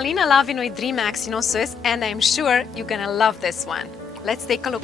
Malina Lavinoi Dream Max in Osoyoos, and I'm sure you're gonna love this one. Let's take a look.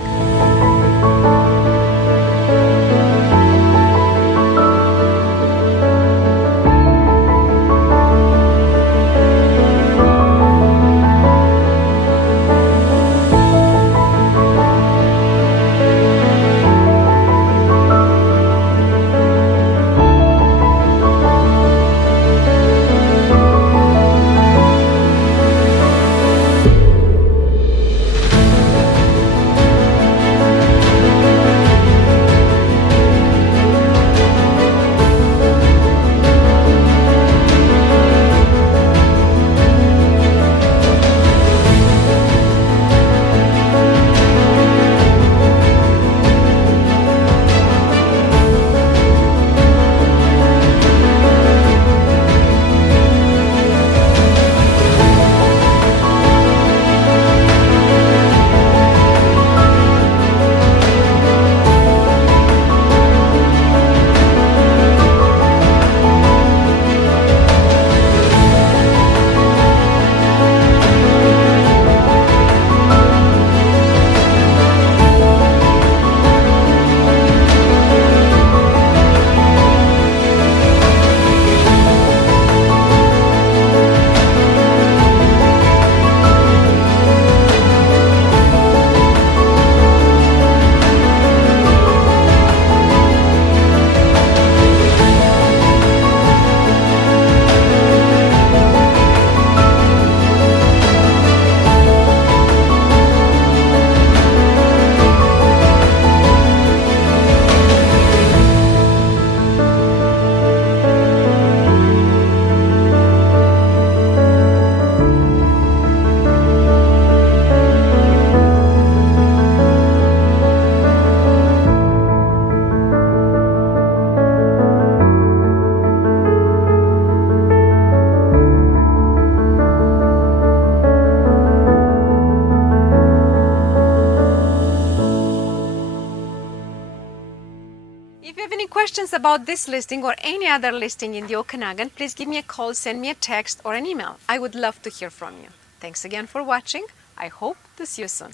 If you have any questions about this listing or any other listing in the Okanagan, please give me a call, send me a text or an email. I would love to hear from you. Thanks again for watching. I hope to see you soon.